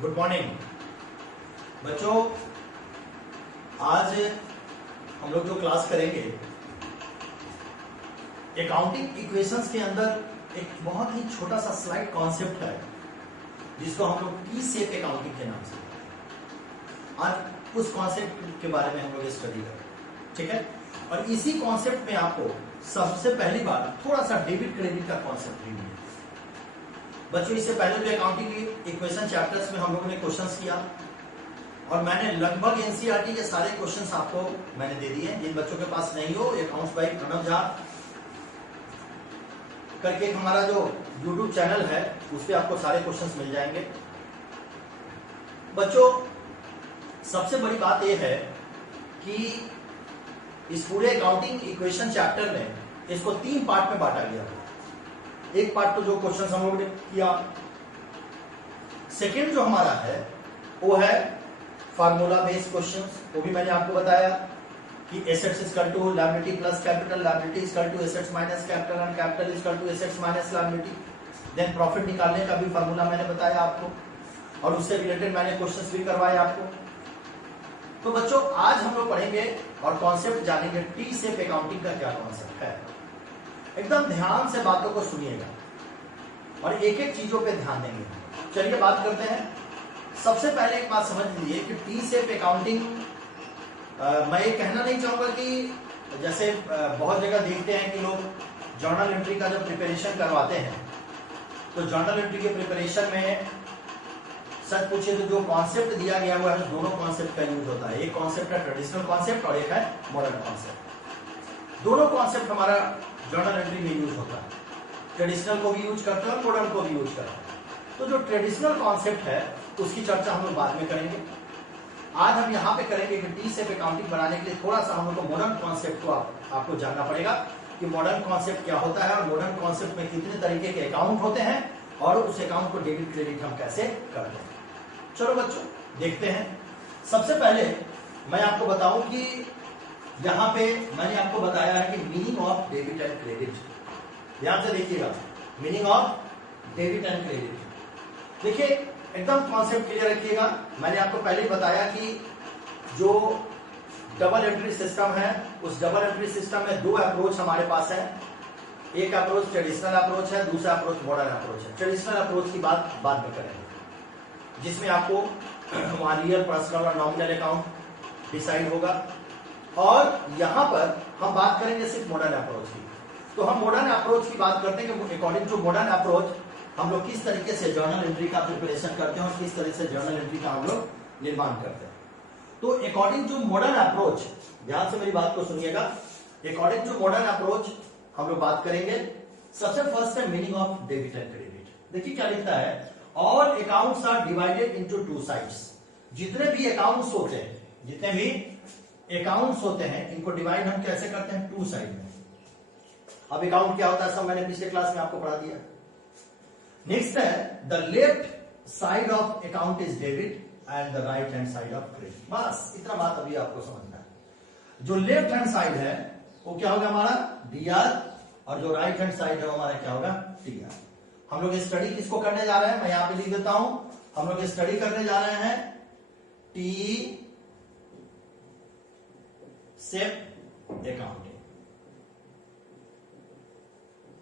Good morning बच्चों। आज हम लोग जो क्लास करेंगे अकाउंटिंग इक्वेशंस के अंदर एक बहुत ही छोटा सा स्लाइड कॉन्सेप्ट है जिसको हम लोग टी शेप अकाउंटिंग के नाम से आज उस कॉन्सेप्ट के बारे में हम लोग स्टडी करेंगे, ठीक है। और इसी कॉन्सेप्ट में आपको सबसे पहली बार थोड़ा सा डेबिट क्रेडिट का कॉन्सेप्ट भी मिलेगा। बच्चों इससे पहले जो अकाउंटिंग इक्वेशन चैप्टर्स में हम लोगों ने क्वेश्चंस किया और मैंने लगभग एनसीईआरटी के सारे क्वेश्चंस आपको मैंने दे दिए। जिन बच्चों के पास नहीं हो, अकाउंट्स बाय प्रणव झा करके हमारा जो यूट्यूब चैनल है उस पर आपको सारे क्वेश्चंस मिल जाएंगे। बच्चों सबसे बड़ी बात यह है कि इस पूरे अकाउंटिंग इक्वेशन चैप्टर में इसको 3 पार्ट में बांटा गया है। एक पार्ट तो जो क्वेश्चंस हम लोगों ने किया, सेकंड जो हमारा है वो है फार्मूला बेस्ड क्वेश्चंस। वो भी मैंने आपको बताया कि assets equal to liability plus capital, liability equal to assets minus capital and capital equal to assets minus liability. Then profit निकालने का भी फार्मूला मैंने बताया आपको और उससे रिलेटेड मैंने क्वेश्चंस भी करवाए आपको। तो बच्चों आज हम लोग पढ़ेंगे और कॉन्सेप्ट जानेंगे टी शेप अकाउंटिंग का क्या कॉन्सेप्ट है। एकदम ध्यान से बातों को सुनिएगा और एक एक चीजों पे ध्यान देंगे। चलिए बात करते हैं। सबसे पहले एक बात समझ लीजिए कि टी शेप अकाउंटिंग मैं ये कहना नहीं चाहूंगा कि जैसे बहुत जगह देखते हैं कि लोग जर्नल एंट्री का जब प्रिपरेशन करवाते हैं तो जर्नल एंट्री के प्रिपरेशन में सच पूछे तो जो कॉन्सेप्ट दिया गया हुआ है दोनों कॉन्सेप्ट का यूज होता है। एक कॉन्सेप्ट है ट्रेडिशनल कॉन्सेप्ट और एक है मॉडर्न कॉन्सेप्ट। दोनों कॉन्सेप्ट हमारा जर्नल एंट्री में यूज होता है। ट्रेडिशनल को भी यूज करते हैं और मॉडर्न को भी यूज करते हैं। तो जो ट्रेडिशनल कॉन्सेप्ट है उसकी चर्चा हम लोग बाद में करेंगे। आज हम यहाँ पे करेंगे कि टी शेप अकाउंटिंग बनाने के लिए थोड़ा सा हम लोग को मॉडर्न कॉन्सेप्ट को आपको जानना पड़ेगा कि मॉडर्न कॉन्सेप्ट क्या होता है और मॉडर्न कॉन्सेप्ट में कितने तरीके के अकाउंट होते हैं और उस अकाउंट को डेबिट क्रेडिट हम कैसे करते हैं। चलो बच्चों देखते हैं। सबसे पहले मैं आपको बताऊं कि यहां पे मैंने आपको बताया है कि meaning of debit and credit. ध्यान से देखिएगा, meaning of debit and credit. देखिए एकदम कॉन्सेप्ट क्लियर रखिएगा। मैंने आपको पहले ही बताया कि जो डबल एंट्री सिस्टम है उस डबल एंट्री सिस्टम में 2 अप्रोच हमारे पास है। एक अप्रोच ट्रेडिशनल अप्रोच है, दूसरा अप्रोच मॉडर्न अप्रोच है। ट्रेडिशनल अप्रोच की बात बाद में करेंगे जिसमें आपको वहां रियल, पर्सनल और नॉमिनल अकाउंट डिसाइड होगा। और यहां पर हम बात करेंगे सिर्फ मॉडर्न अप्रोच की। तो हम मॉडर्न अप्रोच की बात करते हैं कि अकॉर्डिंग टू मॉडर्न अप्रोच हम लोग किस तरीके से जर्नल एंट्री का प्रिपरेशन करते हैं और किस तरह से जर्नल एंट्री का हम लोग निर्माण करते हैं। तो अकॉर्डिंग टू मॉडर्न अप्रोच, ध्यान से मेरी बात को सुनिएगा। अकॉर्डिंग टू मॉडर्न अप्रोच हम लोग बात करेंगे। सबसे फर्स्ट है meaning of debit and credit. देखिए क्या लिखता है, all accounts are divided into 2 sides. जितने भी अकाउंट्स होते हैं, जितने भी अकाउंट्स होते हैं इनको डिवाइड हम कैसे करते हैं, 2 साइड में। अब अकाउंट क्या होता है सब मैंने पिछले क्लास में आपको पढ़ा दिया। नेक्स्ट है the left side of account is debit and the right hand side of credit. बस इतना बात अभी आपको समझना है। जो लेफ्ट हैंड साइड है वो क्या होगा हमारा डीआर और जो राइट हैंड साइड है हमारा क्या होगा टीआर। हम लोग स्टडी किसको करने जा रहे हैं, मैं यहां पे लिख देता हूं। हम लोग स्टडी करने जा रहे हैं टी शेप अकाउंटिंग।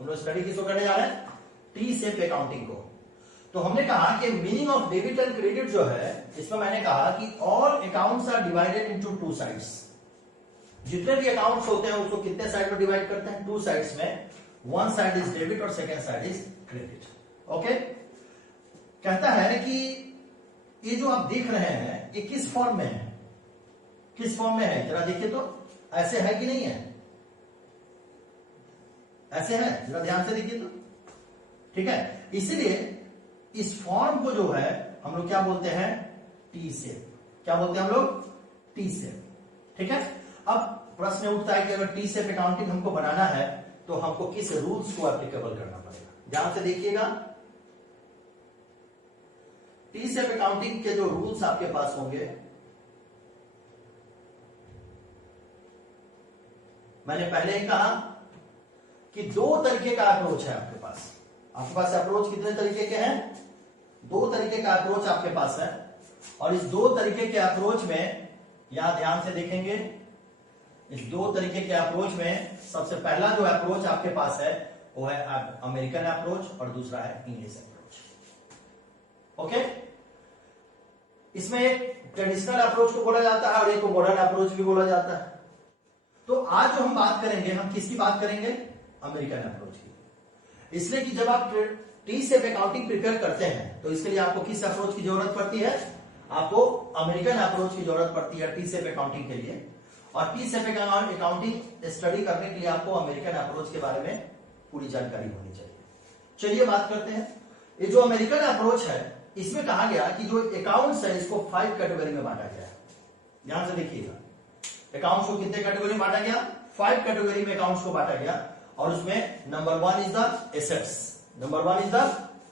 हम लोग स्टडी किसको करने जा रहे हैं, टी शेप अकाउंटिंग को। तो हमने कहा कि meaning of debit and credit जो है इसमें मैंने कहा कि all accounts are divided into 2 sides. जितने भी अकाउंट्स होते हैं उसको कितने साइड में डिवाइड करते हैं, 2 साइड्स में। 1 साइड इज डेबिट और second side is credit. Okay, कहता है कि ये जो आप देख रहे हैं ये किस फॉर्म में है, किस फॉर्म में है जरा देखिए तो। ऐसे है कि नहीं है, ऐसे है, जरा ध्यान से देखिए तो, ठीक है। इसलिए इस फॉर्म को जो है हम लोग क्या बोलते हैं, टी शेप। क्या बोलते हैं हम लोग, टी शेप, ठीक है। अब प्रश्न उठता है कि अगर टी शेप अकाउंटिंग हमको बनाना है तो हमको किस रूल्स को एप्लीकेबल करना पड़ेगा। ध्यान से देखिएगा, टी शेप अकाउंटिंग के जो रूल्स आपके पास होंगे, मैंने पहले ही कहा कि 2 तरीके का अप्रोच है आपके पास। अप्रोच कितने तरीके के हैं, दो तरीके का अप्रोच आपके पास है, और इस दो तरीके के अप्रोच में यहां ध्यान से देखेंगे, इस दो तरीके के अप्रोच में सबसे पहला जो अप्रोच आपके पास है वो है अमेरिकन अप्रोच और दूसरा है इंग्लिश अप्रोच। ओके, इसमें एक ट्रेडिशनल अप्रोच को बोला जाता है और एक को मॉडर्न अप्रोच भी बोला जाता है। तो आज जो हम बात करेंगे, हम किसकी बात करेंगे? अमेरिकन अप्रोच की। इसलिए कि जब आप टी सेप अकाउंटिंग प्रिपेयर करते हैं तो इसके लिए आपको किस अप्रोच की जरूरत पड़ती है? आपको अमेरिकन अप्रोच की जरूरत पड़ती है टी सेप अकाउंटिंग के लिए, और टी सेप अकाउंटिंग स्टडी करने के लिए आपको अमेरिकन अप्रोच के बारे में पूरी जानकारी होनी चाहिए। चलिए बात करते हैं। ये जो अमेरिकन अप्रोच है, इसमें कहा गया कि जो अकाउंट्स है इसको 5 कैटेगरी में बांटा गया है। ध्यान से देखिएगा, अकाउंट्स को कितने कैटेगरी में बांटा गया? 5 कैटेगरी में अकाउंट्स को बांटा गया, और उसमें number 1 is the assets. Number 1 is the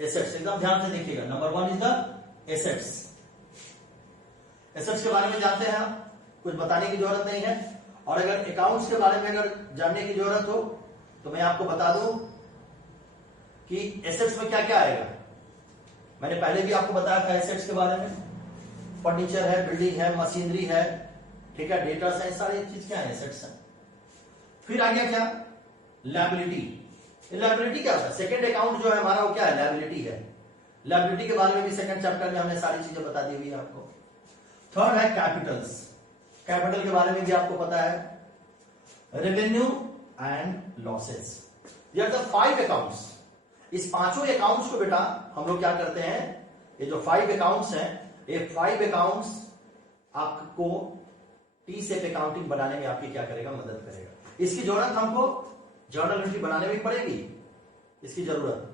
assets, एकदम ध्यान से देखिएगा, number 1 is the assets. Assets के बारे में जानते हैं आप, कुछ बताने की जरूरत नहीं है। और अगर अकाउंट्स के बारे में अगर जानने की जरूरत हो तो मैं आपको बता दूं कि एसेट्स में क्या क्या आएगा। मैंने पहले भी आपको बताया था एसेट्स के बारे में, फर्नीचर है, बिल्डिंग है, मशीनरी है, ठीक है, डेटर्स है, सारी चीज क्या है? एसेट्स है। फिर आ गया क्या? लायबिलिटी। लायबिलिटी क्या होता है? सेकंड अकाउंट जो है हमारा वो क्या है? लायबिलिटी है। लायबिलिटी के बारे में भी सेकंड चैप्टर में हमने सारी चीजें बता दी हुई है आपको। थर्ड है कैपिटल्स। कैपिटल के बारे में भी आपको पता है। रेवेन्यू एंड लॉसेस, ये आर द 5 अकाउंट्स। इस पांचों अकाउंट्स को बेटा हम लोग क्या करते हैं, ये जो 5 अकाउंट्स हैं, ये 5 अकाउंट्स आपको टी सेप अकाउंटिंग बनाने में आपकी क्या करेगा? मदद करेगा। इसकी जरूरत हमको जर्नल एंट्री बनाने में पड़ेगी, इसकी जरूरत,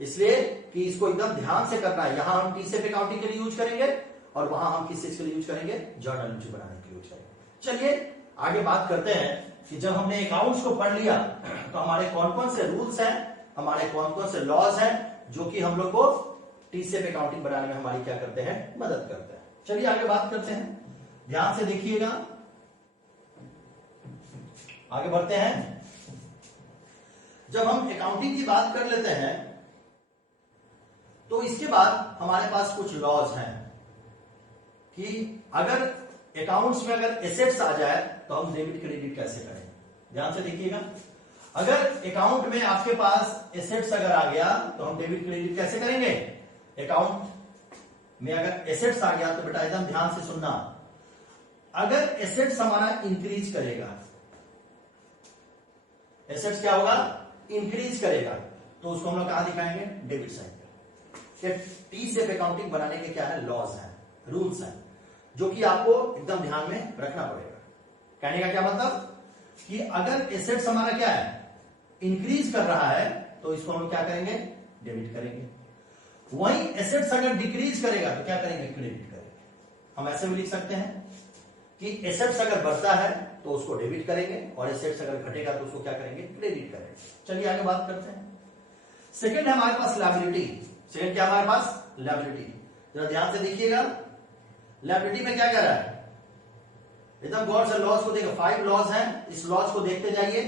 इसलिए कि इसको एकदम ध्यान से करना है। यहां हम टी सेप अकाउंटिंग के लिए यूज करेंगे और वहां हम किस चीज के लिए यूज करेंगे? जर्नल एंट्री बनाने के लिए यूज करेंगे। चलिए आगे बात करते हैं कि जब हमने अकाउंट्स को पढ़ लिया तो हमारे कौन कौन से रूल्स हैं, हमारे कौन कौन से लॉज हैं जो कि हम लोग को टी सेप अकाउंटिंग बनाने में हमारी क्या करते हैं? मदद करते हैं। चलिए आगे बात करते हैं, ध्यान से देखिएगा, आगे बढ़ते हैं। जब हम अकाउंटिंग की बात कर लेते हैं तो इसके बाद हमारे पास कुछ लॉज हैं कि अगर अकाउंट्स में अगर एसेट्स आ जाए तो हम डेबिट क्रेडिट कैसे करें। ध्यान से देखिएगा, अगर अकाउंट में आपके पास एसेट्स अगर आ गया तो हम डेबिट क्रेडिट कैसे करेंगे। अकाउंट में अगर एसेट्स आ गया तो बेटा एकदम ध्यान से सुनना, अगर एसेट्स हमारा इंक्रीज करेगा, एसेट्स क्या होगा? इंक्रीज करेगा, तो उसको हम लोग कहां दिखाएंगे? डेबिट साइड पे। टी सेप अकाउंटिंग बनाने के क्या है? लॉज है, रूल्स हैं, जो कि आपको एकदम ध्यान में रखना पड़ेगा। कहने का क्या मतलब कि अगर एसेट्स हमारा क्या है? इंक्रीज कर रहा है, तो इसको हम क्या करेंगे? डेबिट करेंगे। वहीं एसेट्स अगर डिक्रीज करेगा तो क्या करेंगे? क्रेडिट करेंगे। हम ऐसे भी लिख सकते हैं कि एसेट्स अगर बढ़ता है तो उसको डेबिट करेंगे, और एसेट्स अगर घटेगा तो उसको क्या करेंगे? क्रेडिट करेंगे। चलिए आगे बात करते हैं। सेकंड है हमारे पास लायबिलिटी। सेकंड क्या हमारे पास? लायबिलिटी। जरा ध्यान से देखिएगा, लायबिलिटी में क्या कह रहा है? एकदम गौर से लॉज को देखो, 5 लॉज हैं, इस लॉज को देखते जाइए।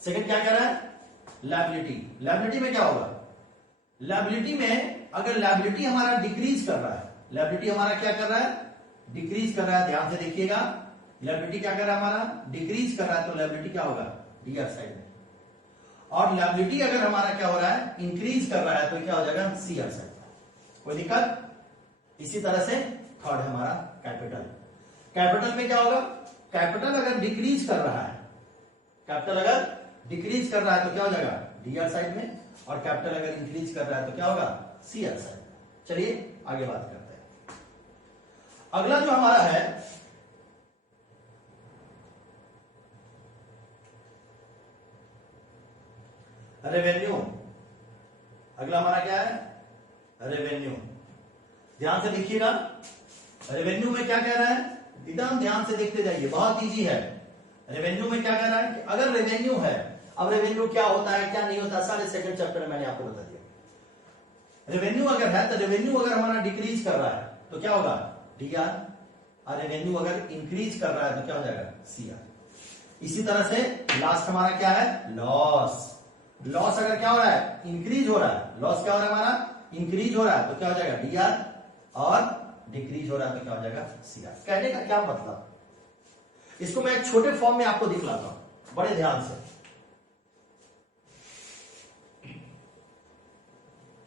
सेकंड क्या कह रहा है? लायबिलिटी। लायबिलिटी में क्या होगा? लायबिलिटी में अगर लायबिलिटी हमारा डिक्रीज कर रहा है, लायबिलिटी हमारा क्या कर रहा है? डिक्रीज कर रहा है। ध्यान से देखिएगा, लायबिलिटी क्या कर रहा है? हमारा डिक्रीज कर रहा है, तो लायबिलिटी क्या होगा? डीआर साइड में। और लायबिलिटी अगर हमारा क्या हो रहा है? इंक्रीज कर रहा है, तो क्या हो जाएगा? सीआर साइड में। कोई दिक्कत? इसी तरह से थर्ड है हमारा कैपिटल। कैपिटल में क्या होगा? कैपिटल अगर डिक्रीज कर रहा है, कैपिटल अगर डिक्रीज कर रहा है तो क्या हो जाएगा? डीआर साइड में, और कैपिटल अगर इंक्रीज कर रहा है तो क्या होगा? सीआर साइड में। चलिए आगे बात करते हैं। अगला जो हमारा है रेवेन्यू। अगला हमारा क्या है? रेवेन्यू। ध्यान से देखिएगा, रेवेन्यू में क्या कह रहा है? एकदम ध्यान से देखते जाइए, बहुत इजी है। रेवेन्यू में क्या कह रहा है कि अगर रेवेन्यू है, अब रेवेन्यू क्या होता है क्या नहीं होता, सारे सेकंड चैप्टर में मैंने आपको बता दिया। रेवेन्यू अगर है तो रेवेन्यू अगर हमारा डिक्रीज कर रहा है तो क्या होगा? डीआर, और रेवेन्यू अगर इंक्रीज कर रहा है तो क्या हो जाएगा? सीआर। इसी तरह से लास्ट हमारा क्या है? लॉस। लॉस अगर क्या हो रहा है? इंक्रीज हो रहा है, लॉस क्या हो रहा है हमारा? इंक्रीज हो रहा है तो क्या हो जाएगा डी आर, और डिक्रीज हो रहा है तो क्या हो जाएगा सी आर। कहने का क्या मतलब, इसको मैं एक छोटे फॉर्म में आपको दिखलाता हूं, बड़े ध्यान से,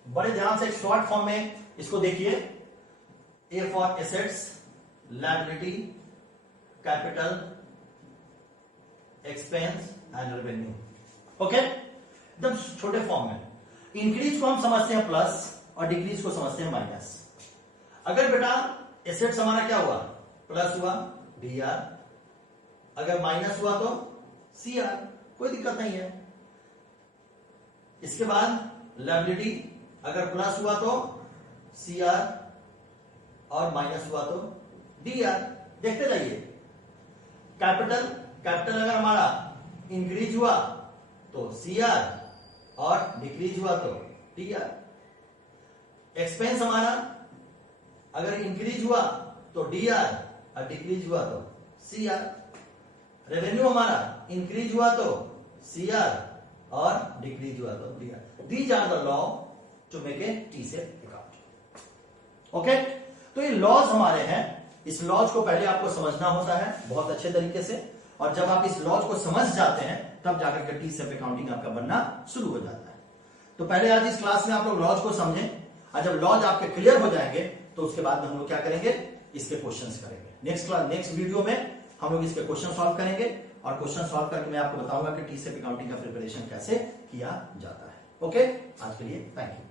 बड़े ध्यान से एक शॉर्ट फॉर्म में इसको देखिए। A for assets, liability, capital, expense and revenue. Okay, एकदम छोटे फॉर्म में। इंक्रीज को हम समझते हैं प्लस और डिक्रीज को समझते हैं माइनस। अगर बेटा एसेट्स हमारा क्या हुआ, प्लस हुआ डी आर, अगर माइनस हुआ तो सी आर, कोई दिक्कत नहीं है। इसके बाद लायबिलिटी, अगर प्लस हुआ तो सी आर और माइनस हुआ तो डी आर। देखते जाइए। कैपिटल, कैपिटल अगर हमारा इंक्रीज हुआ तो सी आर और डिक्रीज हुआ तो डी आर। एक्सपेंस हमारा अगर इंक्रीज हुआ तो डी आर और डिक्रीज हुआ तो सी आर। रेवेन्यू हमारा इंक्रीज हुआ तो सी आर और डिक्रीज हुआ तो D R. These are the law to make a T set account. Okay, तो ये लॉज हमारे हैं। इस लॉज को पहले आपको समझना होता है बहुत अच्छे तरीके से, और जब आप इस लॉज को समझ जाते हैं तब जाकर के टी सेट अकाउंटिंग आपका बनना शुरू हो जाता है। तो पहले आज इस क्लास में आप लोग लॉज को समझें, और जब लॉज आपके क्लियर हो जाएंगे तो उसके बाद में हम लोग क्या करेंगे, इसके क्वेश्चंस करेंगे। नेक्स्ट वीडियो में हम लोग इसके क्वेश्चन सॉल्व करेंगे, और क्वेश्चन सॉल्व करके मैं आपको बताऊंगा कि टी सेट अकाउंटिंग का प्रिपरेशन कैसे किया जाता है। ओके, आज के लिए थैंक यू।